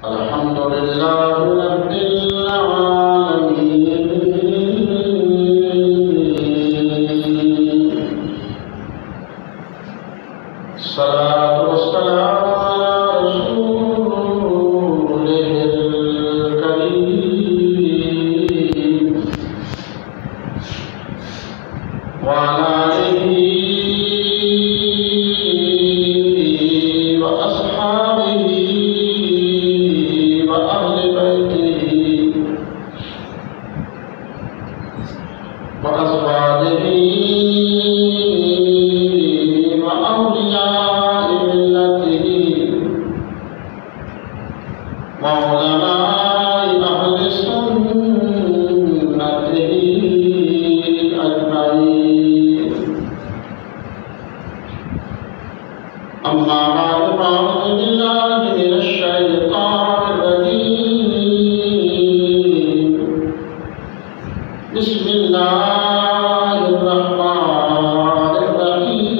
الحمد لله رب العالمين الصلاة والسلام على رسوله الكريم وعلى آله وأصحابه وأهل بيته وأزواجه وأولياء ملته وعلماء أهل سنته أجمعين. أما بعد فأعوذ بالله من الشيطان الرجيم. بسم الله الرحمن الرحيم.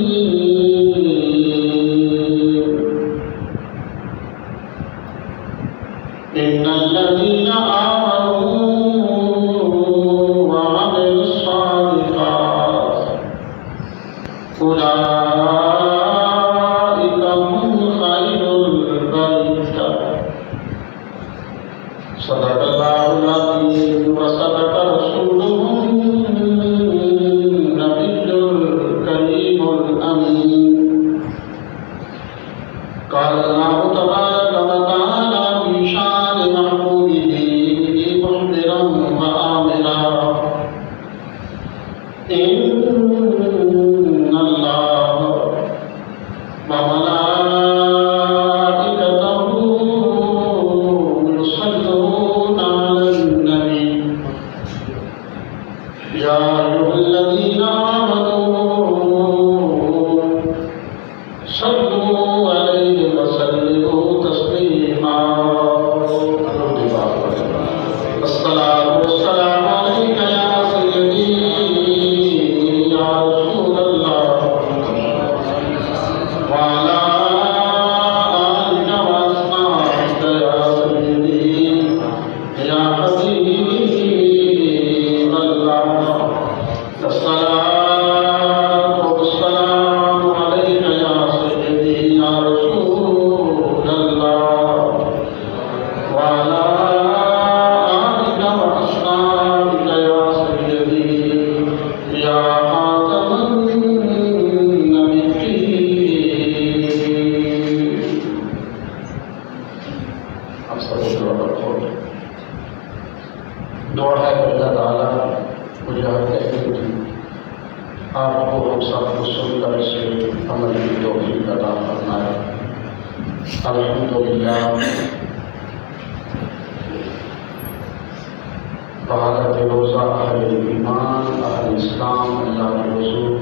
إن الذين آمنوا وعملوا الصالحات أولئك هم خير البرية. صدق الله العظيم وصدق رسوله النبي الكريم الأمين. قال الله تبارك وتعالى في شان محبوبه مخبرا وآمرا: إن الله وملائكته يصلون على النبي يا أيها الذين آمنوا صلوا عليه وسلموا تسليما. الصلاة والسلام عليك يا سيدي يا رسول الله وعلى آلك وأصحابك يا سيدي يا حبيب الله. الصلاة والسلام عليك يا سيدي يا رسول الله وعلى آلك وأصحابك يا سيدي يا خاتم النبيين. آپ سب دعا رکھو. دعا ہے کہ اللہ تعالیٰ مجھے ہر کہتے ہوئے آپ کو ہم سب کو سن کر اسے عمل کی توفیق عطا فرمائے. الحمدللہ بھارت روزہ اہل ایمان اہل اسلام اللہ کے حضور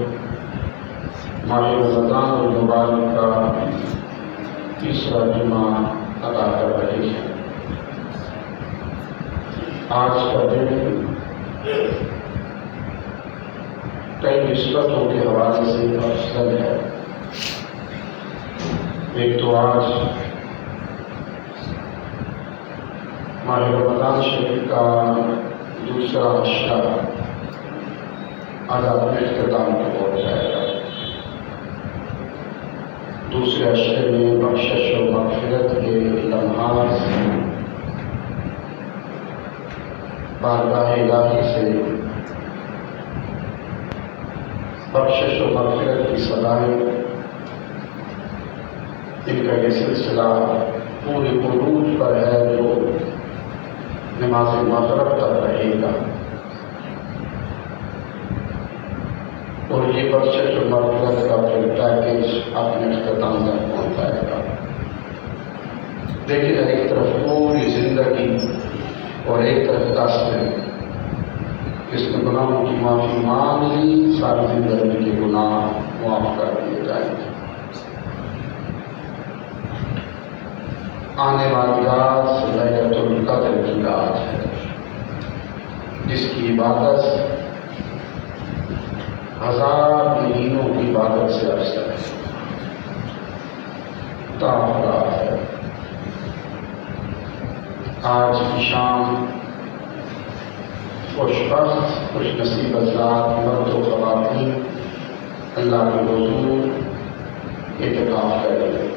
ماہ رمضان المبارک کا تیسرا جمعہ ادا کر رہے ہیں. آج کا دن کئی نسبتوں کے حوالے سے افضل ہے. ایک تو آج ماہ رمضان شریف کا دوسرا عشرہ آج اپنے اختتام کو پہنچ جائے گا. دوسرے عشرے میں بخشش و مغفرت کے لمحات بارگاہ الہی سے بخشش و مغفرت کی صدائیں، ان کا یہ سلسلہ پورے عروج پر ہے جو نماز مغرب تک رہے گا، اور یہ بخشش و مغفرت کا پھر پیکیج اپنے اختتام تک پہنچ جائے گا. دیکھیے ایک طرف پوری زندگی اور ایک طرف 10 دن اس نے گناہوں کی معافی مانگ لی، ساری زندگی کے گناہ معاف کر دیے جائیں گے. آنے والی رات لیلۃ القدر کی رات ہے، جس کی عبادت 1000 مہینوں کی عبادت سے افضل ہے. تعالیٰ ہے. آج کی شام خوش بخت خوش نصیب افراد مرد و خواتین اللہ کے حضور اعتکاف کر رہے ہیں۔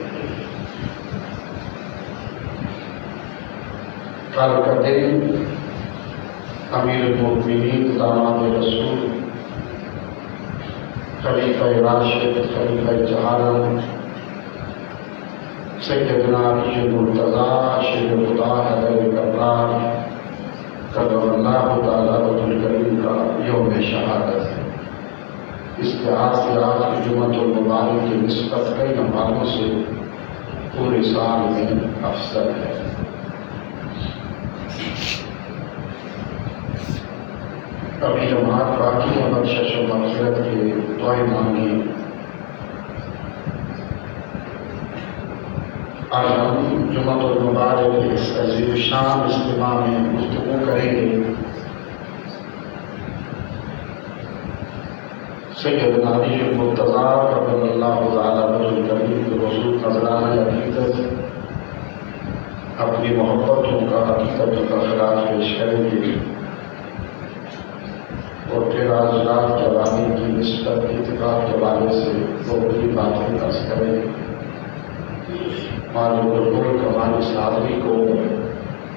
کل کا دن امیر المؤمنین داماد رسول خلیفہ راشد خلیفہ جہالم سیدنا علی المرتضیٰ شیر خدا حیدر کرار کرم اللہ تعالیٰ وجہ الکریم کا یوم شہادت ہے۔ اس لحاظ سے آج کی جمعۃ المبارک کی نسبت کئی نمازوں سے پورے سال میں افضل ہے۔ ابھی جماعت باقی ہے، بخشش و مغفرت کے دعائیں مانگی۔ آج ہم جمعۃ المبارک کے اس عظیم الشان اجتماع میں گفتگو کریں گے سیدنا علی المرتضیٰ کرم اللہ تعالیٰ وجہ الکریم کے رسول نذرانہ عقیدت اپنی محبتوں کا حقیقت کا خراج پیش کریں گے، اور پھر آج رات کے حوالے کی نسبت اعتکاف کے حوالے سے دو بڑی باتیں عرض کریں گے۔ مالک الملک ہماری حاضری کو،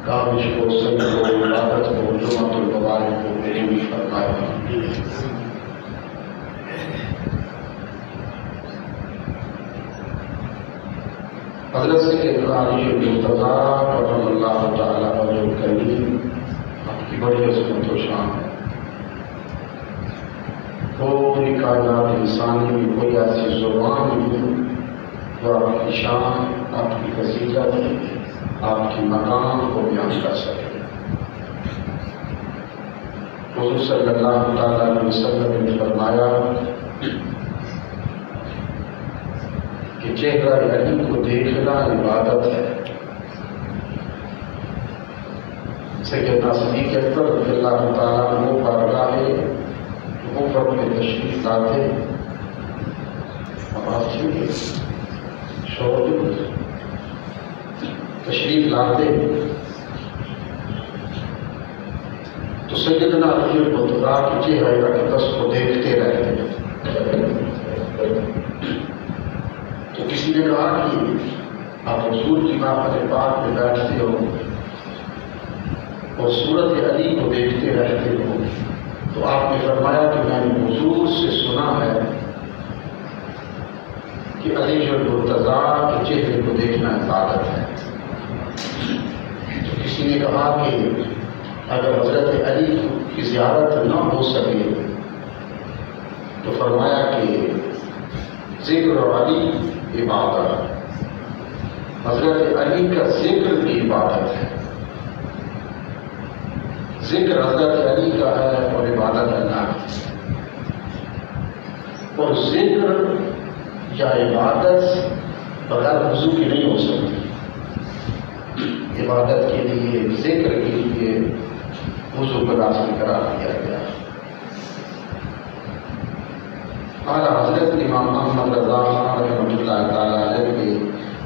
کاوش کو، سنگ کو، عبادت کو، جمعۃ المبارک کو قبول فرمائے۔ حضرت سیدنا علی المرتضیٰ کرم اللہ تعالیٰ وجہ الکریم آپ کی بڑی عظمت و شان ہے۔ پوری کائنات انسانی میں کوئی ایسی زبان نہیں جو آپ کی شان، آپ کی فضیلت، آپ کی مقام کو بیان کر سکے۔ حضور صلی اللہ تعالیٰ علیہ وسلم نے فرمایا کہ چہرہ علی کو دیکھنا عبادت ہے۔ سیدنا صدیق اکبر رضی اللہ تعالیٰ عنہ بارگاہ غرفت میں تشریف لاتے، آواز ٹھیک ہے، شور تشریف لاتے تو سیدنا علی المرتضیٰ کی چہرہ اقدس کو دیکھتے رہتے۔ تو کسی نے کہا کہ آپ حضور کی محفل پاک میں بیٹھتے ہو اور صورت علی کو دیکھتے رہتے ہو، تو آپ نے فرمایا کہ میں نے حضور سے سنا ہے کہ علی المرتضیٰ کے چہرے کو دیکھنا عبادت ہے۔ تو کسی نے کہا کہ اگر حضرت علی کی زیارت نہ ہو سکے تو فرمایا کہ ذکر علی عبادت، حضرت علی کا ذکر بھی عبادت ہے۔ ذکر حضرت علی کا ہے اور عبادت اللہ کی، اور ذکر یا عبادت بغیر وضو کی نہیں ہو سکتی۔ عبادت کے لیے، ذکر کے لیے وضو کا لازمی قرار دیا گیا۔ اعلیٰ حضرت امام احمد رضا رحمۃ اللہ تعالیٰ علیہ کے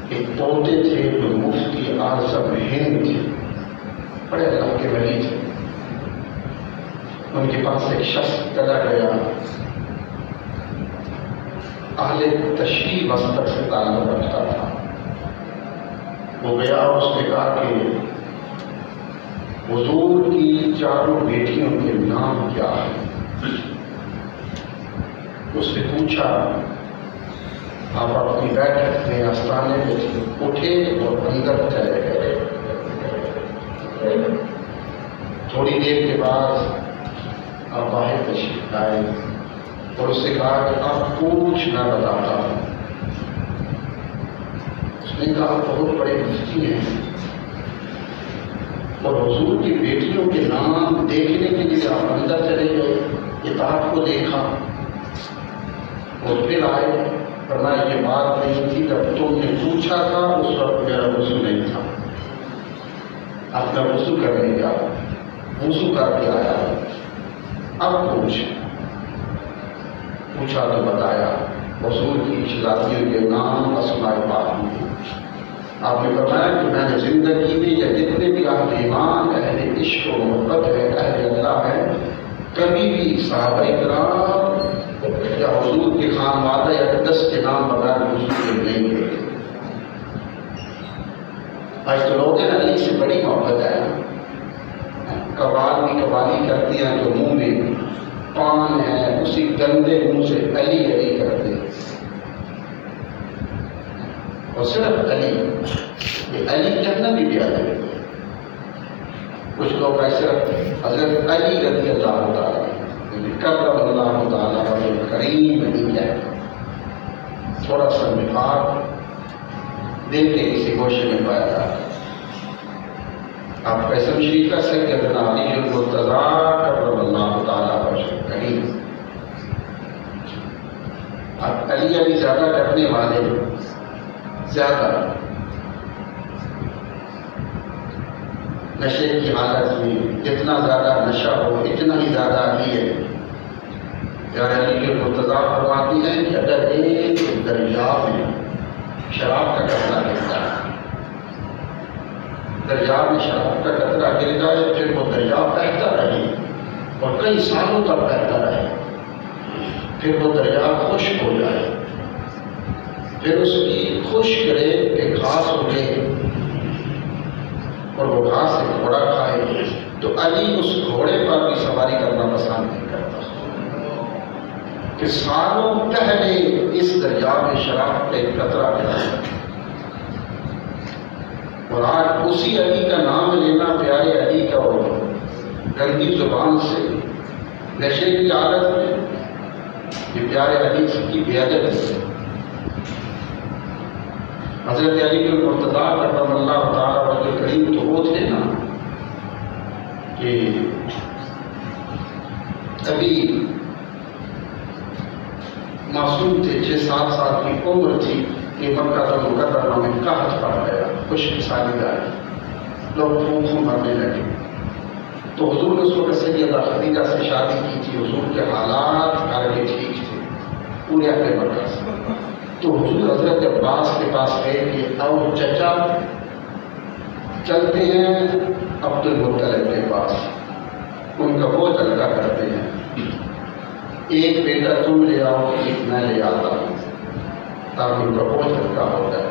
ایک پوتے تھے جو مفتی اعظم ہند تھے، بڑے اللہ کے ولی تھے۔ ان کے پاس ایک شخص چلا گیا، اہل تشریح مسلک سے تعلق رکھتا تھا۔ وہ گیا اور اس نے کہا کہ حضور کی چاروں بیٹیوں کے نام کیا ہے؟ اس نے پوچھا، آپ اپنی بیٹھک میں آستانے میں اٹھے اور اندر چلے گئے۔ تھوڑی دیر کے بعد آپ باہر تشریف لائے اور اس سے کہا کہ آپ کچھ نہ بتاتا ہوں۔ اس نے کہا بہت بڑے مفتی ہیں اور حضور کی بیٹیوں کے نام دیکھنے کے لیے آپ اندر چلے گئے، کتاب کو دیکھا اور پھر آئے۔ فرمایا یہ بات نہیں تھی، جب تم نے پوچھا تھا اس وقت میرا وضو نہیں تھا، اپنا وضو کرنے گیا، وضو کر کے آیا، اب پوچھا تو بتایا حضور کی ذاتیوں کے نام اسماء پاک ہیں۔ آپ نے فرمایا کہ میں نے زندگی میں یا جتنے بھی اہل ایمان، اہل عشق و محبت ہے، اہل اللہ ہے، کبھی بھی صحابہ کرام یا حضور کے خانوادہ یا 10 کے نام بغیر حضور نہیں گئے۔ آج تو لوگ ہیں علی سے بڑی محبت ہے، قوالی کرتی ہیں جو منہ میں پان ہے اسی گندے منہ سے علی علی کرتے ہیں، اور صرف علی، یہ علی کہنا بھی پیارا ہے۔ کچھ لوگ ایسے حضرت علی رضی اللہ تعالیٰ کرم اللہ تعالیٰ کریم نہیں ہے، تھوڑا سا نفاق دل کے کسی گوشے میں پایا جاتا ہے۔ آپ قسم شریف کا سیدنا علی المرتضیٰ کرم اللہ تعالیٰ کریم، آپ علی علی زیادہ کرنے والے زیادہ نشے کی حالت میں جتنا زیادہ نشہ ہو اتنا ہی زیادہ علی ہے۔ یار علی کے مرتضیٰ فرماتی ہیں کہ اگر ایک دریا میں شراب کا قطرہ گرتا ہے، دریا میں شراب کا قطرہ گر جائے پھر وہ دریا بہتا رہے اور کئی سالوں تک بہتا رہے، پھر وہ دریا خشک ہو جائے، پھر اس کی خشک ریت پہ گھاس اگے اور وہ گھاس سے گھوڑا کھائے، تو علی اس گھوڑے پر بھی سواری کرنا پسند نہیں کرتا کہ سالوں پہلے اس دریا میں شراب پہ قطرہ گرا، اور آج اسی علی کا نام لینا پیارے علی کا اور گندی زبان سے نشے کی عادت میں یہ پیارے علی کی بے ادبی ہے۔ حضرت علی المرتضیٰ کرم اللہ تعالیٰ وجہ کریم تو وہ تھے نا کہ ابھی معصوم تھے، 6-7 سال کی عمر تھی کہ مکہ المکرمہ میں قحط پڑ گیا، خشک سالی آئی، لوگ بھوکوں مرنے لگے، تو حضور نے اس وقت سیدہ خدیجہ سے شادی کی تھی، حضور کے حالات گھر کے ٹھیک تھے پورے اپنے مکہ سے، تو حضور حضرت عباس کے پاس گئے کہ او چچا چلتے ہیں عبد المطلب کے پاس، ان کا بوجھ ہلکا کرتے ہیں، ایک بیٹا تم لے آؤ ایک میں لے آتا ہوں تاکہ ان کا بوجھ ہلکا ہو جائے۔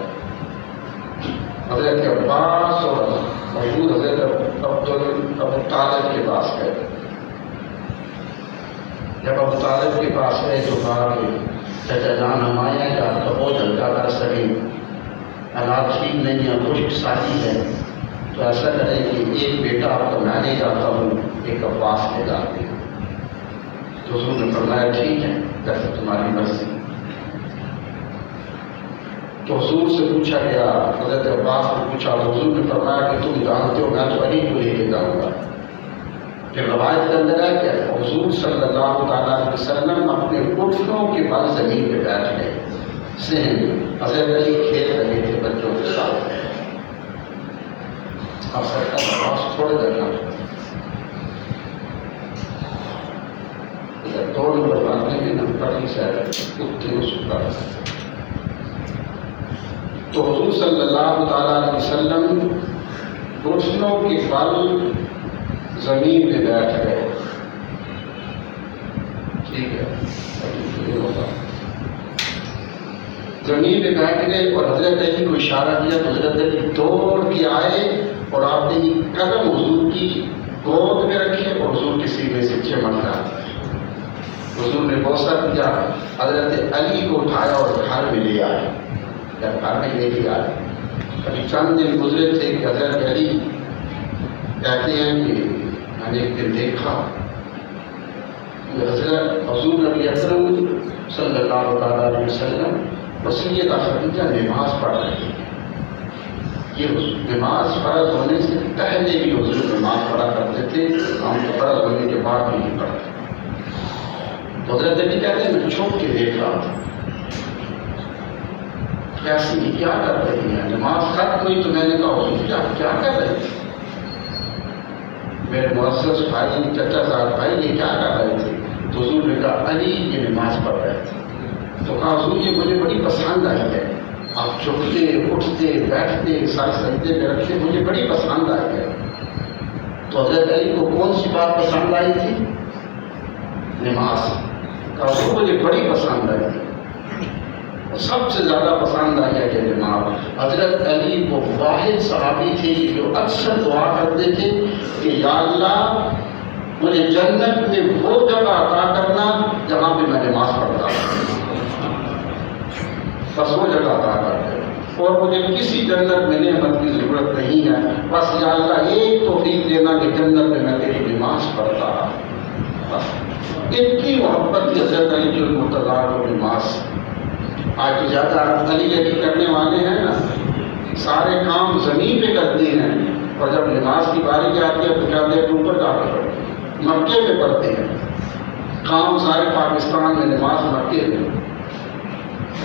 حضرت عباس اور حضور حضرت ابو طالب کے پاس گئے، جب ابو طالب کے پاس گئے تو کہا کہ چچا جان ہم آئے ہیں کہ آپ کا بوجھ ہلکا کر سکیں، حالات ٹھیک نہیں ہے، خشک سالی ہے، تو ایسا کریں کہ ایک بیٹا آپ کا میں لے جاتا ہوں، ایک عباس لے جاتے ہیں۔ تو حضور نے فرمایا ٹھیک ہے جیسے تمہاری مرضی۔ تو حضور سے پوچھا گیا، حضرت عباس نے پوچھا، حضور نے فرمایا کہ تم جانتے ہو میں تو علی کو لے کے جاؤں گا۔ پھر روایت کے اندر ہے کہ حضور صلی اللہ تعالیٰ علیہ وسلم اپنے گھٹنوں کے بل زمین پہ بیٹھ گئے، صحن حضرت علی کھیل رہے تھے بچوں کے ساتھ۔ اب سرکار عباس تھوڑے دینا 2 نمبر باندھنے میں پٹی سے اٹھتے اس پر، تو حضور صلی اللہ تعالیٰ علیہ وسلم گھٹنوں کے بل زمین پہ بیٹھ گئے، ٹھیک ہے، زمین پہ بیٹھ گئے اور حضرت علی کو اشارہ کیا تو حضرت علی دوڑ کے آئے اور آپ نے قدم حضور کی گود میں رکھے اور حضور کے سینے سے چمٹ رہا۔ حضور نے بوسہ دیا، حضرت علی کو اٹھایا اور گھر میں لے آئے، جب گھر میں لے کے آئے ابھی چند دن گزرے تھے کہ حضرت علی کہتے ہیں کہ میں نے ایک دن دیکھا کہ حضرت حضور نبی اکرم صلی اللہ علیہ وسلم وسیدہ خدیجہ نماز پڑھ رہی ہے۔ یہ نماز فرض ہونے سے پہلے بھی حضور نماز پڑھا کرتے تھے، ہم تو فرض ہونے کے بعد بھی نہیں پڑھتے۔ حضرت علی کہتے ہیں میں چھپ کے دیکھ رہا تھا کیسی کیا کر رہی ہے، نماز ختم ہوئی تو میں نے کہا حضور کیا کر رہے تھے؟ میرے معزز بھائی چچا صاحب بھائی یہ کیا کر رہے تھے؟ تو حضور نے کہا علی یہ نماز پڑھ رہے تھے۔ تو کہا حضور یہ مجھے بڑی پسند آئی ہے، آپ جھکتے اٹھتے بیٹھتے سارے سجدے میں رکھتے، مجھے بڑی پسند آئی ہے۔ علی کو کون سی بات پسند آئی تھی؟ نماز. کہا مجھے بڑی پسند آئی تھی، سب سے زیادہ پسند آئی ہے کہ نماز. حضرت علی وہ واحد صحابی تھے جو اکثر دعا کرتے تھے کہ یا اللہ مجھے جنت میں وہ جگہ عطا کرنا جہاں پہ میں نماز پڑھتا ہوں، بس وہ جگہ عطا کرتے. اور مجھے کسی جنت میں نعمت کی ضرورت نہیں ہے، بس یا اللہ ایک توفیق دینا کہ جنت میں میں تیری نماز پڑھتا. بس اتنی محبت کی حضرت علی جو مرتضیٰ کو نماز. آج تو زیادہ علی کرنے والے ہیں نا، سارے کام زمین پہ کرتے ہیں، اور جب نماز کی باری آتی ہے تو کہتے ہیں اوپر جا کے پڑھتے ہیں، مکے میں پڑھتے ہیں. کام سارے پاکستان میں، نماز مکے میں.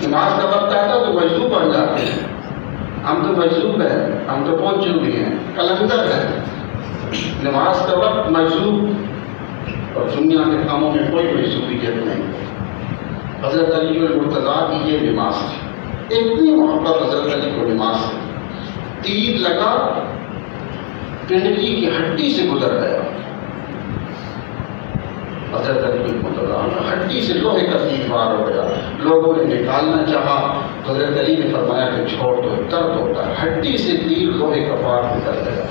نماز کا وقت آتا تو مجذوب بن جاتے ہیں. ہم تو مجذوب ہیں، ہم تو پہنچ چکے ہیں، قلندر ہیں. نماز کا وقت مجذوب، اور دنیا کے کاموں میں کوئی مجذوبیت نہیں. حضرت علی مرتضیٰ کی یہ نماز تھی. اتنی محبت حضرت علی کو نماز سے. تیر لگا، پنڈلی کی ہڈی سے گزر گیا. حضرت علی مرتضیٰ ہڈی سے لوہے کا تیر وار ہو گیا. لوگوں نے نکالنا چاہا، حضرت علی نے فرمایا کہ چھوڑ دو، درد ہوتا ہے. ہڈی سے تیر لوہے کا وار نکل گیا.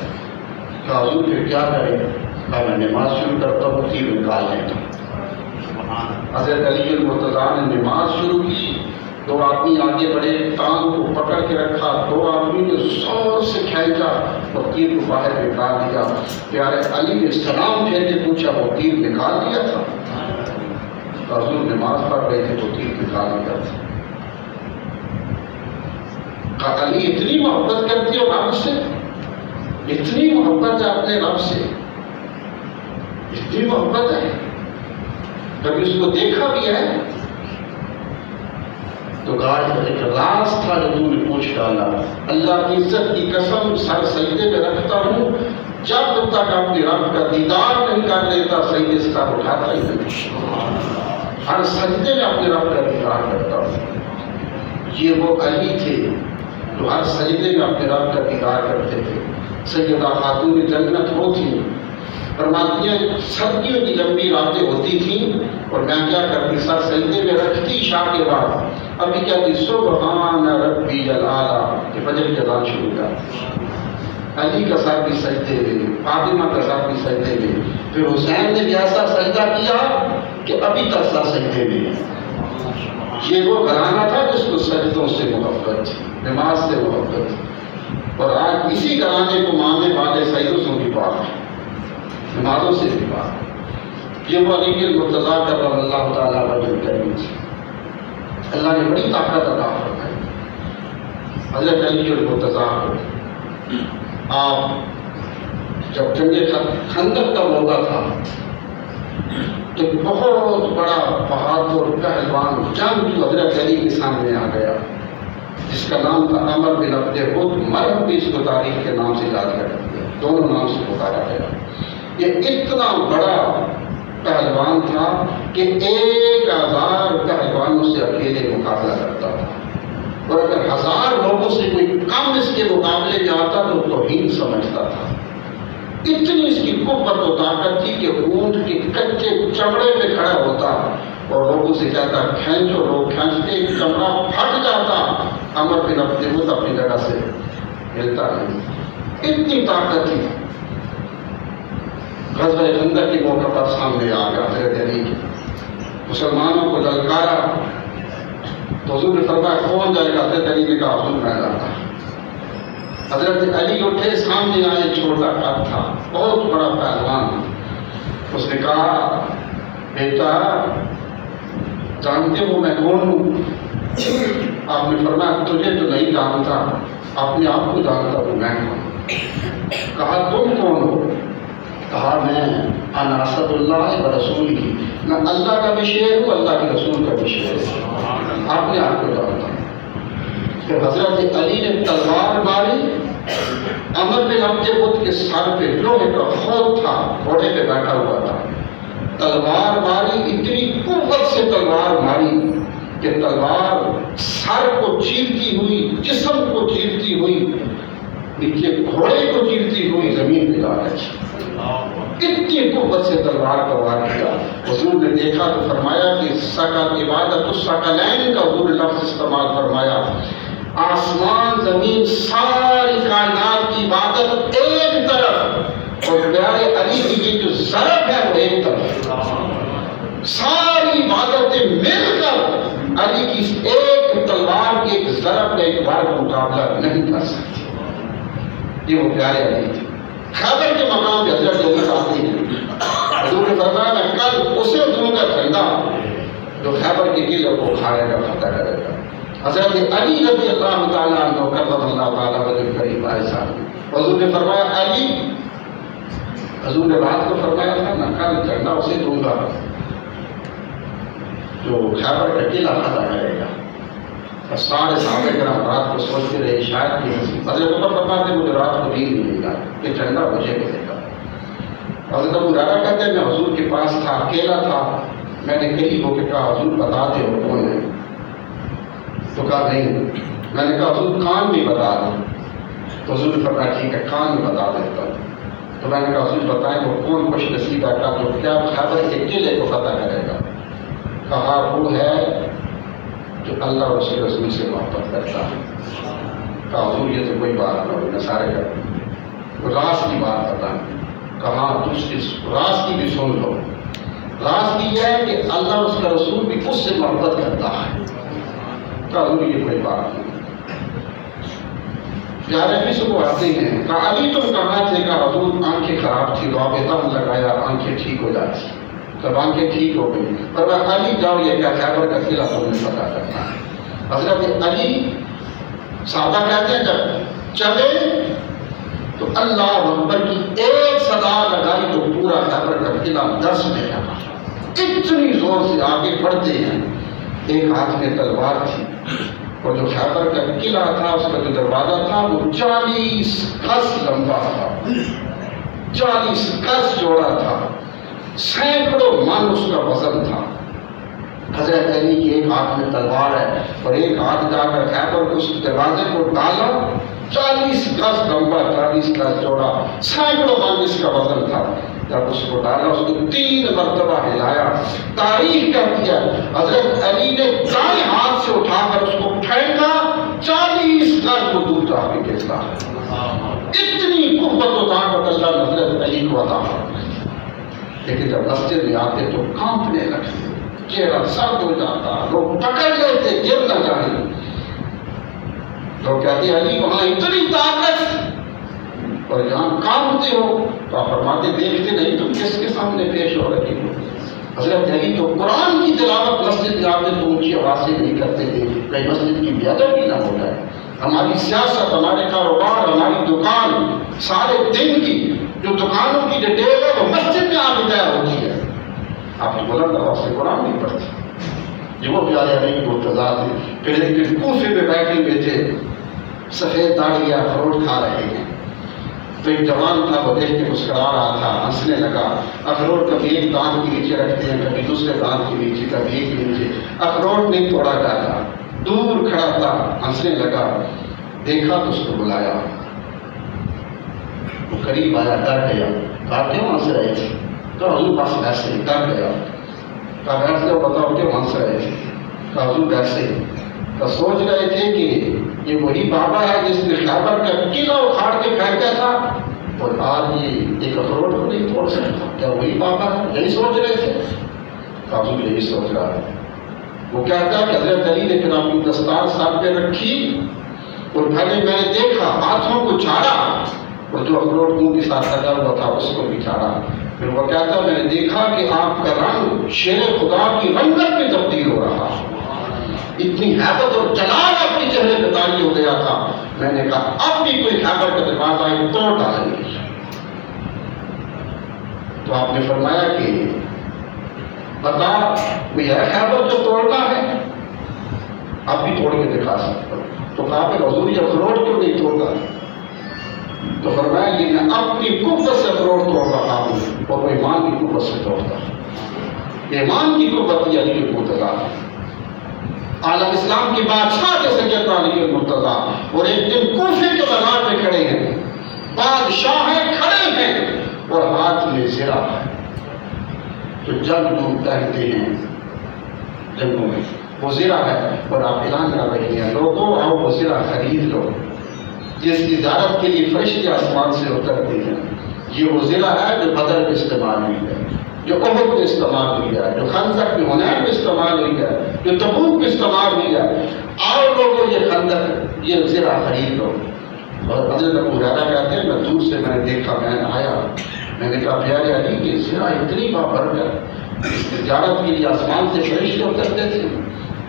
کہا حضور پھر کیا کریں؟ کہا میں نماز شروع کرتا ہوں، تیر نکال لیں گا. حضرت علی مرتضیٰ نے نماز شروع کی. دو آدمی آگے بڑھے، ٹانگ کو پکڑ کے رکھا. دو آدمی نے زور سے کھینچا اور تیر کو باہر نکال دیا. پیارے علی نے سلام پھیر کے پوچھا وہ تیر نکال دیا تھا؟ حضور نماز پڑھ رہے تھے تو تیر نکال دیا تھا. کہا علی اتنی محبت کرتی ہو رب سے، اتنی محبت ہے اپنے رب سے، اتنی محبت ہے، کبھی اس کو دیکھا بھی ہے؟ تو کہا ایک راز تھا جو تم نے پوچھ ڈالا. اللہ کی عزت کی قسم سر سجدے میں رکھتا ہوں، جب تک اپنے رب کا دیدار نہیں کر لیتا سجدے سے سر اٹھاتا ہی نہیں. ہر سجدے میں اپنے رب کا دیدار کرتا ہوں. یہ وہ علی تھے جو ہر سجدے میں اپنے رب کا دیدار کرتے تھے. سیدہ خاتون جنت وہ تھی، فرماتی ہیں سردیوں کی لمبی راتیں ہوتی تھیں اور میں کیا کرتی، سر سجدے میں رکھتی عشاء کے بعد. ابھی کہتی سبحان ربی الاعلیٰ کہ فجر کی اذان شروع کر. علی کا سر بھی سجدے میں، فاطمہ کا سر بھی سجدے میں. پھر حسین نے بھی ایسا سجدہ کیا کہ ابھی تک سر سجدے میں. یہ وہ گھرانہ تھا جس کو سجدوں سے محبت تھی، نماز سے محبت تھی. اور آج اسی گھرانے کو ماننے والے سجدوں سے بھی پاک ہیں، نمازوں سے بھی پاک. یہ وہ علی مرتضیٰ کرم اللہ تعالیٰ وجہ کریم تھی. اللہ نے بڑی طاقت عطا فرمائی حضرت علی مرتضیٰ کو. آپ جب جنگ خندق کا موقع تھا تو بہت بڑا بہادر پہلوان جنگ حضرت علی کے سامنے آ گیا، جس کا نام تھا عمر بن عبد خود. مرحب بھی اس کو تاریخ کے نام سے یاد کر دیا، دونوں نام سے پکارا گیا. یہ اتنا بڑا پہلوان تھا کہ 1000 پہلوانوں سے اکیلے مقابلہ کرتا تھا. اور اگر 1000 لوگوں سے کوئی کم اس کے مقابلے میں آتا تو توہین سمجھتا تھا. اتنی اس کی قوت و طاقت تھی کہ اونٹ کے کچے چمڑے پہ کھڑا ہوتا اور لوگوں سے کہتا کھینچو. لوگ کھینچتے چمڑا پھٹ جاتا. عمر بن عبد خود اپنی جگہ سے ہلتا نہیں. اتنی طاقت تھی. غزوہ خندق کے موقع پر سامنے آ گیا حضرت علی، مسلمانوں کو للکارا. تو حضور نے فرمایا کون جائے گا؟ حضرت علی نے کہا حضور میں جاتا. حضرت علی اٹھے، سامنے آئے. چھوٹا قد تھا، بہت بڑا پہلوان. اس نے کہا بیٹا جانتے ہو میں کون ہوں؟ آپ نے فرمایا تجھے تو نہیں جانتا، اپنے آپ کو جانتا ہوں میں کون. کہا تم کون ہو؟ کہا میں انا اسد اللہ و رسول ہی، میں اللہ کا بھی شعر ہوں، اللہ کے رسول کا بھی شعر ہوں. آپ نے آپ کو جانتا. پھر حضرت علی نے تلوار ماری. عمر بن عبد خود کے سر پہ لوہے کا خود تھا، گھوڑے پہ بیٹھا ہوا تھا. تلوار ماری، اتنی قوت سے تلوار ماری کہ تلوار سر کو چیرتی ہوئی، جسم کو چیرتی ہوئی، نیچے گھوڑے کو چیرتی ہوئی زمین پہ جا رہی. وار کا وار کیا. حضور نے دیکھا تو فرمایا کہ سکل عبادت الثقلین کا حضور لفظ استعمال فرمایا. آسمان زمین ساری کائنات کی عبادت ایک طرف اور پیارے علی کی یہ جو ضرب ہے وہ ایک طرف. ساری عبادتیں مل کر علی کی ایک تلوار کے ایک ضرب کا ایک بار کا مقابلہ نہیں کر سکتی. یہ وہ پیارے علی تھے. خیبر کے مقام پہ حضرت علی آتے ہیں. حضور نے فرمایا میں کل اسے دوں گا جھنڈا جو خیبر کے قلعے کو کھائے گا, فتح کرے گا. حضرت علی رضی اللہ تعالیٰ عنہ کرم اللہ تعالیٰ وجہ کریم آئے صاحب. حضور نے فرمایا علی, حضور نے رات کو فرمایا تھا میں کل جھنڈا اسے دوں گا جو خیبر کا قلعہ فتح کرے گا. سارے صحابہ کرام رات کو سوچتے رہے شاید یہ حضرت عمر فرماتے مجھے رات کو نیند ملے گا کہ جھنڈا مجھے ملے گا. حضرت ابو ہریرہ کہتے ہیں میں حضور کے پاس تھا, اکیلا تھا. میں نے قریب ہو کے کہا حضور بتا دے وہ کون ہے. تو کہا نہیں. میں نے کہا حضور کان میں بتا دیں. تو حضور نے فرمایا ٹھیک ہے کان میں بتا دیتا ہوں. تو میں نے کہا حضور بتائیں وہ کون خوش نصیب ہے کا جو کیا خیبر کے قلعے کو فتح کرے گا. کہا وہ ہے جو اللہ اور اس کے رسول سے محبت کرتا ہے. کہا حضور یہ تو کوئی بات نہ ہوئی, سارے کر راز کی بات بتا. کہا دوسری راز کی بھی سن لو. راز کی یہ ہے کہ اللہ اور اس کا رسول بھی اس سے محبت کرتا ہے. کہا حضور یہ کوئی بات نہیں. پیارے بھی صبح آتے ہیں. کہا علی تم کہاں تھے. کہا حضور آنکھیں خراب تھی, رابطہ لگایا آنکھیں ٹھیک ہو جاتی. تب آنکھیں ٹھیک ہو گئی. پر علی جاؤ یہ کیا خیبر کا قلعہ تمہیں پتہ کرنا ہے. حضرت علی صحابہ کہتے ہیں جب چلے تو اللہ اکبر کی ایک صدا لگائی تو پورا خیبر کا قلعہ دس میں جانا. اتنی زور سے آگے بڑھتے ہیں. ایک ہاتھ میں تلوار تھی اور جو خیبر کا قلعہ تھا اس کا جو دروازہ تھا وہ 40 گز لمبا تھا, 40 گز چوڑا تھا, سینکڑوں من اس کا وزن تھا. حضرت علی کی ایک ہاتھ میں تلوار ہے اور ایک ہاتھ جا کر خیبر کو اس دروازے کو ڈالا. 40 گز لمبا, 40 گز چوڑا, سینکڑوں من اس کا وزن تھا. جب اس کو ڈالا اس کو 3 مرتبہ ہلایا. تاریخ کہتی ہے حضرت علی نے دائیں ہاتھ سے اٹھا کر اس کو پھینکا, 40 گز کو دور جا کے گرتا. اتنی قوت و طاقت اللہ نے حضرت علی کو عطا فرمائی. لیکن جب مسجد میں آتے تو کانپنے لگتے, چہرہ سرد ہو جاتا, لوگ پکڑ لیتے گر نہ جائیں. لوگ کہتے علی وہاں اتنی طاقت اور یہاں کانپتے ہو. تو آپ فرماتے دیکھتے نہیں تم کس کے سامنے پیش ہو رہی ہو. حضرت علی تو قرآن کی تلاوت مسجد میں آتے تو اونچی آواز سے نہیں کرتے تھے کہیں مسجد کی بے ادبی نہ ہو جائے. ہماری سیاست, ہمارے کاروبار, ہماری دکان, سارے دن کی جو دکانوں کی ڈیٹیل ہے وہ مسجد میں آ کے تیار ہوتی ہے. آپ کی بلند آواز سے قرآن نہیں پڑھتے. یہ وہ پیارے علی کے مرتضیٰ تھے. پھر ایک دن کوفے پہ بیٹھے ہوئے تھے, سفید داڑھی اخروٹ کھا رہے ہیں. تو ایک جوان تھا وہ دیکھ کے مسکرا رہا تھا, ہنسنے لگا. اخروٹ کبھی ایک دانت کے نیچے رکھتے ہیں, کبھی دوسرے دانت کے نیچے, کبھی ایک کے نیچے. اخروٹ نہیں توڑا جاتا. دور کھڑا تھا, ہنسنے لگا. دیکھا تو اس کو بلایا. وہ قریب آیا, ڈر گیا. کہا کیوں ہنس رہے تھے. تو حضور پاس ویسے ڈر گیا. کہا بیٹھ جاؤ بتاؤ کیوں ہنس رہے تھے. کہا حضور ویسے تو سوچ رہے تھے کہ یہ وہی بابا ہے جس نے خیبر کا قلعہ اکھاڑ کے پھینکا تھا اور آج یہ ایک اخروٹ کو نہیں توڑ سکتا. کیا وہی بابا ہے؟ یہی سوچ رہے تھے. کہا حضور یہی سوچ رہا ہے. وہ کہتا ہے کہ حضرت علی نے پھر اپنی دستار ساتھ پہ رکھی اور پہلے میں نے دیکھا ہاتھوں کو جھاڑا اور جو اخروٹ منہ کے ساتھ لگا ہوا تھا اس کو بھی جھاڑا. پھر وہ کہتا ہے میں نے دیکھا کہ آپ کا رنگ شیر خدا کی رنگت میں تبدیل ہو رہا. اتنی حیبت اور جلال آپ کے چہرے پہ طاری ہو گیا تھا. میں نے کہا اب بھی کوئی خیبر کا دروازہ توڑ ڈالیں گے. تو آپ نے فرمایا کہ بتا کوئی ہے خیبر جو توڑنا ہے, اب بھی توڑ کے دکھا سکتا ہوں. تو کہا پھر حضور یہ اخروٹ کیوں نہیں توڑا. تو فرمایا کہ میں اپنی قوت سے اخروٹ توڑ رہا ہوں اور وہ ایمان کی قوت سے توڑتا ہوں. ایمان کی قوت یہ علی المرتضیٰ ہے. عالم اسلام کے بادشاہ کے سیدنا علی المرتضیٰ. اور ایک دن کوفے کے بازار میں کھڑے ہیں, بادشاہ ہیں, کھڑے ہیں اور ہاتھ میں زرہ ہے. جو جنگ پہنتے ہیں جنگوں میں، وہ زرہ ہے، اور آپ اعلان کر رہی ہیں لوگوں آؤ وہ زرہ خرید لو، جس کی زیارت کے لیے فرشتے آسمان سے اترتے ہیں۔ یہ وہ زرہ ہے جو بدر میں استعمال ہوئی ہے، جو احد میں استعمال ہوئی ہے، جو خندق میں حنین میں استعمال ہوئی ہے، جو تبوک میں استعمال ہوئی ہے۔ آؤ لوگوں یہ خندق، یہ زرہ خرید لو۔ اور حضرت ابو ہریرہ کہتے ہیں میں دور سے میں نے دیکھا، میں نے آیا، میں نے کہا پیارے علی یہ زرہ اتنی بابرکت، اس تجارت کے لیے آسمان سے فرشتے اترتے تھے،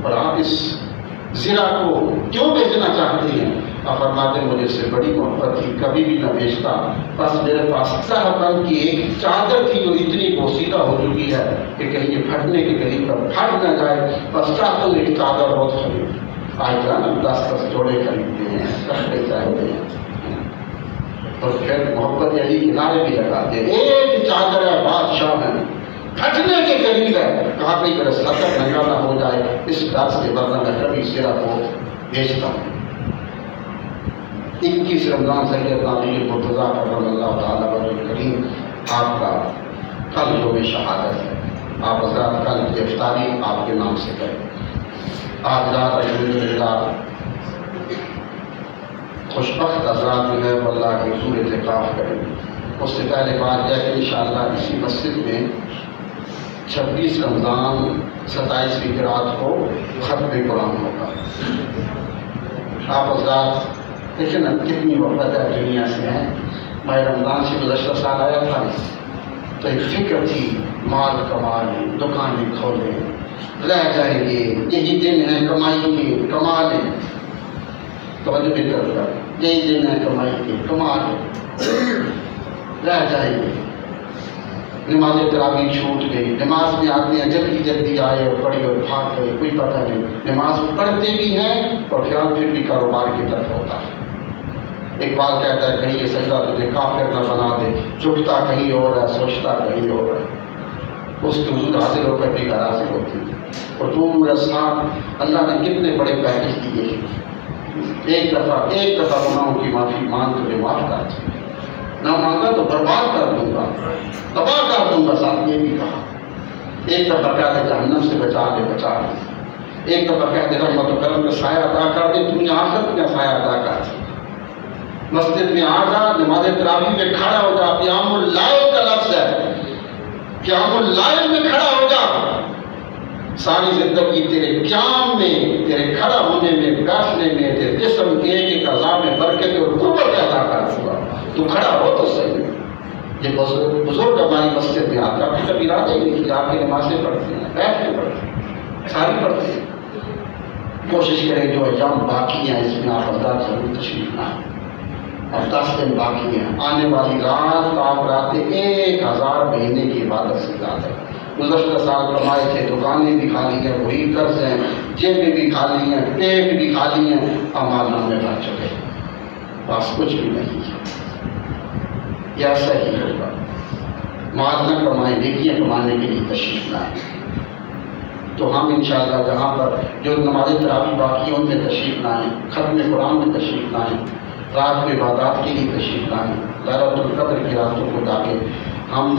اور آپ اس زرہ کو کیوں بیچنا چاہتے ہیں؟ آپ فرماتے ہیں مجھے اس سے بڑی محبت تھی، کبھی بھی نہ بیچتا، بس میرے پاس تہبند کی ایک چادر تھی جو اتنی بوسیدہ ہو چکی ہے کہ کہیں یہ پھٹنے کے قریب پر پھٹ نہ جائے، بس چاہتا ہوں ایک چادر بہت خرید، آج جانا 10 جوڑے خریدتے ہیں، کپڑے چاہتے ہیں، اور پھر محبت علی کے نعرے بھی لگاتے ہیں، ایک چادر ہے بادشاہ میں پھٹنے کے قریب ہے، کہاں پہ میرا سطر ننگا نہ ہو جائے، اس ڈر سے ورنہ میں کبھی زرہ کو بیچتا ہوں۔ 21 رمضان سید علی مرتضیٰ کرم اللہ تعالیٰ وجہ کریم آپ کا کل یوم شہادت ہے، آپ حضرات کل کی افطاری آپ کے نام سے کریں۔ آج رات الحمدللہ خوشبخت حضرات جو ہے وہ اللہ کے حضور اعتکاف کریں۔ اس سے پہلے بات ہے کہ انشاءاللہ اسی مسجد میں 26 رمضان 27 کی رات کو ختم قرآن ہوگا۔ آپ حضرات دیکھیں نا کتنی وفات ہے دنیا سے ہیں، ماہ رمضان سے گزشتہ سال آیا تھا تو ایک فکر تھی مال کما لیں، دکانیں کھولیں، رہ جائیں گے، یہی دن ہے کمائی کے، کما لیں، توجہ بھی کرتا ہے، یہی دن ہے کمائی کے، کما لیں، رہ جائیں گے۔ نماز تراویح چھوٹ گئی، نماز میں آتے ہیں جلدی جلدی آئے اور پڑھی اور بھاگ گئے، کوئی پتہ نہیں، نماز پڑھتے بھی ہیں اور خیال پھر بھی کاروبار کی طرف ہوتا ہے۔ اقبال کہتا ہے کہیں یہ سجدہ تجھے کافر نہ بنا دے، جھکتا کہیں اور ہے سوچتا کہیں اور ہے، اس کے حضور حاضر ہو کر بھی حاضر ہوتی ہے۔ اور تو رسمان اللہ نے کتنے بڑے پیکج دیے ہیں، ایک دفعہ گناہوں کی معافی مانگ تجھے معاف کر دے، نہ مانگا تو برباد کر دوں گا، تباہ کر دوں گا، ساتھ یہ بھی کہا۔ ایک دفعہ کہہ دے جہنم سے بچا لے، ایک دفعہ کہہ دے رحمت و کرم کا سایہ عطا کر دے، دنیا آخرت کا سایہ عطا کر دے۔ مسجد میں آ جا، نماز تراویح میں کھڑا ہو جا، قیام الليل کا لفظ ہے، قیام الليل میں کھڑا ہو جا، ساری زندگی تیرے قیام میں، تیرے کھڑا ہونے میں، بیٹھنے میں، تیرے جسم کے ایک اعضاء میں برکت اور قوت عطا کر دوں گا، تو کھڑا ہو تو صحیح۔ یہ بزرگ ہماری مسجد میں آتا ہے، کبھی ارادہ ہی نہیں کہ آپ کی نمازیں پڑھتے ہیں، بیٹھ کے پڑھتے ہیں، ساری پڑھتے ہیں۔ کوشش کریں جو ایام باقی ہیں اس میں آپ حضرات ضرور تشریف لائیں، اور 10 دن باقی ہیں، آنے والی رات آپ راتیں 1000 مہینے کی عبادت سے زیادہ ہے۔ گزشتہ سال کمائے تھے، دکانیں بھی خالی ہیں، وہی قرض ہیں، جیبیں بھی خالی ہیں، پیٹ بھی خالی ہیں، اعمال نامے بھر چکے، بس کچھ بھی نہیں ہے۔ یہ ایسا ہی ہوگا، مال نہ کمائیں، نیکیاں کمانے کے لیے تشریف لائیں۔ تو ہم انشاءاللہ جہاں پر جو نماز تراویح باقی ہیں ان میں تشریف لائیں، ختم قرآن میں تشریف لائیں، رات میں عبادات کے لیے تشریف لائیں، لیلۃ القدر کی راتوں کو تاکہ ہم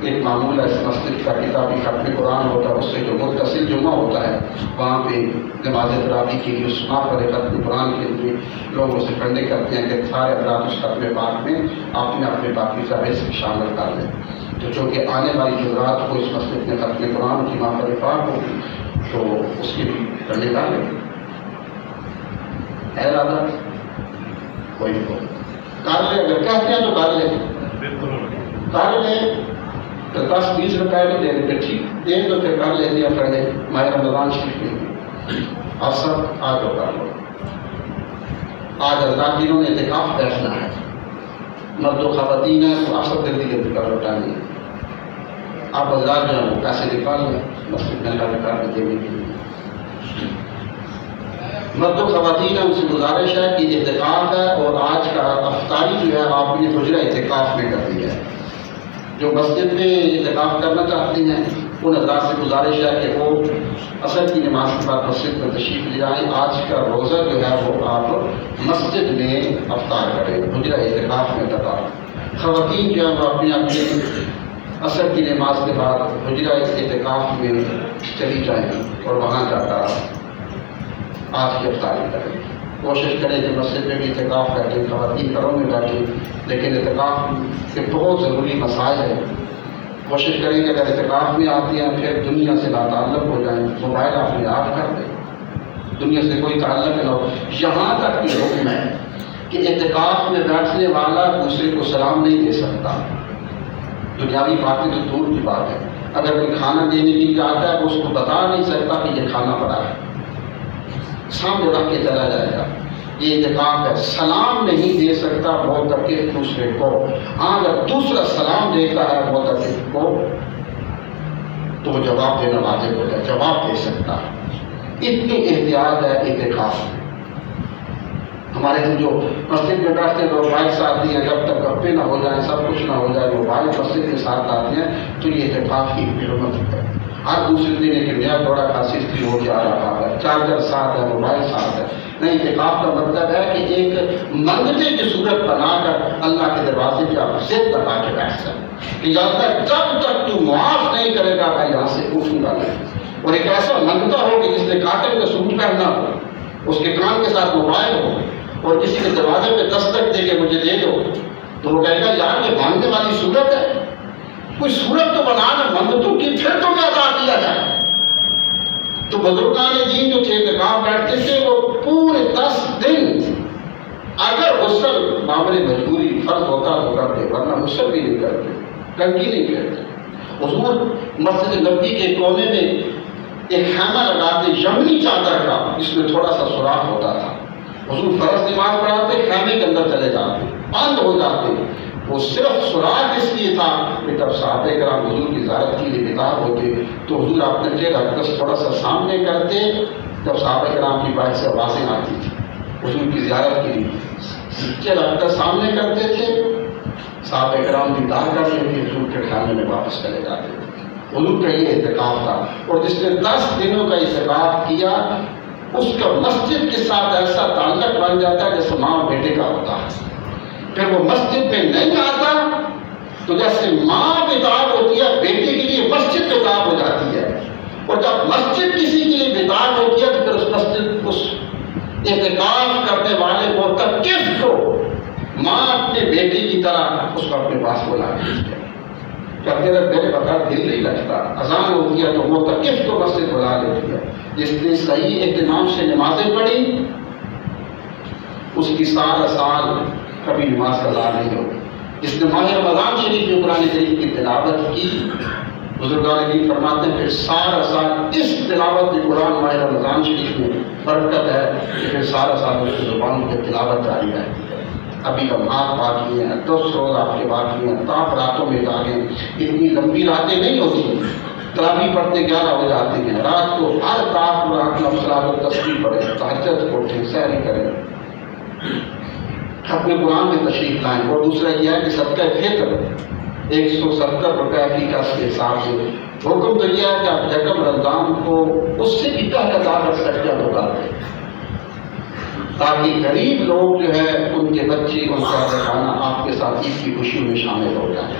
ایک معمول ہے اس مسجد کا کتابی ختم قرآن ہوتا ہے، اس سے جو متصل جمعہ ہوتا ہے وہاں پہ نماز تراویح کے لیے سنا پڑے ختم قرآن کے لیے لوگوں سے پڑھنے کرتے ہیں کہ سارے افراد اس ختم پاک میں اپنے اپنے پاکیزہ حصے شامل کر لیں۔ تو چونکہ آنے والی جمعرات کو اس مسجد میں ختم قرآن کی محفل پاک ہوگی تو اس کے بھی پڑھنے کا لیں، ہے ارادہ کوئی کر لے، اگر کہتے ہیں تو کر لیں، کر لیں تو 10-20 روپئے بھی دے دیں، ٹھیک دیں تو پھر کر لیتے ہیں پڑھنے ماہ رمضان شریف میں۔ آپ سب آج ہو کر لو، آج اللہ دنوں نے اعتکاف بیٹھنا ہے، مرد و خواتین ہیں تو آپ سب جلدی جلدی کر لو، ٹائم نہیں، آپ بازار جو ہے وہ پیسے نکال لیں مسجد میں اللہ نکال کے دینے کے لیے۔ مرد و خواتین ہیں ان سے گزارش ہے کہ اعتکاف ہے اور آج کا افطاری جو ہے آپ نے حجرہ اعتکاف میں کر دی ہے۔ جو مسجد میں اعتکاف کرنا چاہتے ہیں ان حضرات سے گزارش ہے کہ وہ عصر کی نماز کے بعد مسجد میں تشریف لے جائیں، آج کا روزہ جو ہے وہ آپ مسجد میں افطار کریں، حجرہ اعتکاف میں تبار۔ خواتین جو ہے وہ اپنے عصر کی نماز کے بعد حجرہ اعتکاف میں چلی جائیں اور وہاں جا کر آج کی افطاری کریں. کوشش کریں کہ مسجد میں بھی اعتکاف بیٹھیں، خواتین گھروں میں بیٹھیں، لیکن اعتکاف کے بہت ضروری مسائل ہیں. کوشش کریں کہ اگر اعتکاف میں آتی ہیں پھر دنیا سے لا تعلق ہو جائیں، موبائل اپنے آپ کر دیں، دنیا سے کوئی تعلق نہ ہو. یہاں تک کہ حکم ہے کہ اعتکاف میں بیٹھنے والا دوسرے کو سلام نہیں دے سکتا. دنیاوی باتیں تو دور کی بات ہے، اگر کوئی کھانا دینے کے لیے آتا ہے وہ اس کو بتا نہیں سکتا کہ یہ کھانا پڑا ہے، سامنے رکھ کے چلا جائے گا. یہ اعتکاف ہے. سلام نہیں دے سکتا معتکف دوسرے کو. ہاں اگر دوسرا سلام دیتا ہے معتکف کو تو وہ جواب دینا واجب ہوتا ہے، جواب دے سکتا ہے. اتنی احتیاط ہے اعتکاف میں. ہمارے جو مسجد میں بیٹھتے ہیں لوگ بائک آتی ہیں، جب تک گپے نہ ہو جائیں، سب کچھ نہ ہو جائے، وہ بائک مسجد کے ساتھ آتے ہیں تو یہ اعتکاف کی حرمت ہے. ہر دوسرے دن ایک نیا دوڑا خاصی ہو کے آ رہا ہے، چارجر ساتھ ہے، موبائل ساتھ ہے. نہیں، اعتکاف کا مطلب ہے کہ ایک منگتے کی صورت بنا کر اللہ کے دروازے پہ آپ ضد لگا کے بیٹھ سکیں کہ جب تک تو معاف نہیں کرے گا میں یہاں سے اٹھوں گا نہیں. اور ایک ایسا منگتا ہو کہ جس نے کاٹن کا سوٹ پہننا ہو، اس کے کان کے ساتھ موبائل ہو اور کسی کے دروازے پہ دستک دے کے مجھے دے دو تو وہ کہے گا یار یہ مانگنے والی صورت ہے، کوئی صورت تو بنانا منگتوں کی پھر تو کیا ادا کیا جائے. تو بزرگان دین جو تھے اعتکاف بیٹھتے تھے وہ پورے 10 دن اگر غسل معاملے مجبوری فرض ہوتا تو کرتے، ورنہ غسل بھی نہیں کرتے، ٹنکی نہیں کرتے. حضور مسجد نبوی کے کونے میں ایک خیمہ لگاتے یمنی چادر کا، جس میں تھوڑا سا سوراخ ہوتا تھا. حضور فرض نماز پڑھاتے، خیمے کے اندر چلے جاتے، بند ہو جاتے. وہ صرف سوراخ اس لیے تھا کہ جب صحابہ کرام حضور کی زیارت کے لیے بیدار ہوتے تو حضور اپنے چہرہ رکھتے تھوڑا سا سامنے کرتے. جب صحابہ کرام کی بات سے آوازیں آتی تھی حضور کی زیارت کے لیے چہرہ رکھتے سامنے کرتے تھے، صحابہ کرام دیدار کر لیتے، حضور کے خانے میں واپس چلے جاتے تھے. حضور کا یہ اعتکاف تھا. اور جس نے 10 دنوں کا اعتکاف کیا اس کا مسجد کے ساتھ ایسا تعلق بن جاتا ہے جیسے ماں اور بیٹے کا ہوتا ہے. پھر وہ مسجد میں نہیں آتا تو جیسے ماں بیدار ہوتی ہے بیٹے کے لیے مسجد بیدار ہو جاتی ہے. اور جب مسجد کسی کے لیے بیدار ہوتی ہے تو پھر اس مسجد اس اعتکاف کرنے والے معتکف کو ماں اپنے بیٹے کی طرح اس کو اپنے پاس بلا لیتی ہے. کہتے ہیں میرے بغیر دل نہیں لگتا، اذان ہوتی ہے تو معتکف کو مسجد بلا لیتی ہے. جس نے صحیح اہتمام سے نمازیں پڑھی اس کی سارا سال کبھی نماز قضا نہیں ہوگی. جس نے ماہ رمضان شریف میں قرآن کریم کی تلاوت کی، بزرگان دین فرماتے ہیں پھر سارا سال اس تلاوت میں قرآن ماہ رمضان شریف میں برکت ہے کہ پھر سارا سال اس کی زبان کی تلاوت جاری رہتی ہے. ابھی لمحات باقی ہیں، 10 روز آپ کے باقی ہیں، تاپ راتوں میں جاگیں. اتنی لمبی راتیں نہیں ہوتی، تراویح پڑھتے 11 ہو جاتی ہیں. رات کو ہر تاپ رات نفسرات و تصویر پڑھیں، تہجد اٹھیں، سحری کریں، اپنے قرآن میں تشریف لائیں. اور دوسرا یہ ہے کہ صدقہ فطر 170 روپے کی قسط کے حساب سے حکم تو یہ ہے کہ آپ یکم رمضان کو اس سے بھی پہلے ادا کر سکتے ہیں ہوگا تاکہ غریب لوگ جو ہے ان کے بچے ان کا کھانا آپ کے ساتھ عید کی خوشی میں شامل ہو جائیں.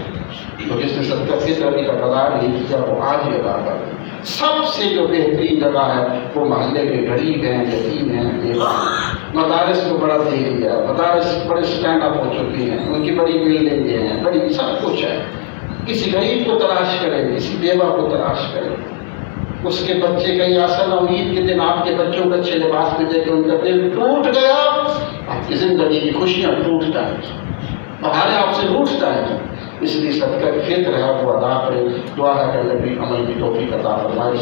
تو جس نے صدقہ فطر کا قضا نہیں کیا وہ آج ہی ادا کر دیں. سب سے جو بہترین جگہ ہے وہ محلے کے غریب ہیں، یتیم ہیں، بیوہ ہیں. مدارس کو بڑا دے دیا، مدارس بڑے اسٹینڈ اپ ہو چکی ہیں، ان کی بڑی بلڈنگیں ہیں، بڑی سب کچھ ہے. کسی غریب کو تلاش کریں، کسی بیوہ کو تلاش کریں، اس کے بچے کہیں ایسا نہ ہو عید کے دن آپ کے بچوں کو اچھے لباس میں دے کے ان کا دل ٹوٹ گیا، آپ کی زندگی کی خوشیاں ٹوٹ جائیں، بہاریں آپ سے روٹ جائیں. اس لیے صدقہ فطر ہے وہ ادا کریں. دعا ہے کہ نبی عمل کی توفیق عطا فرمائے.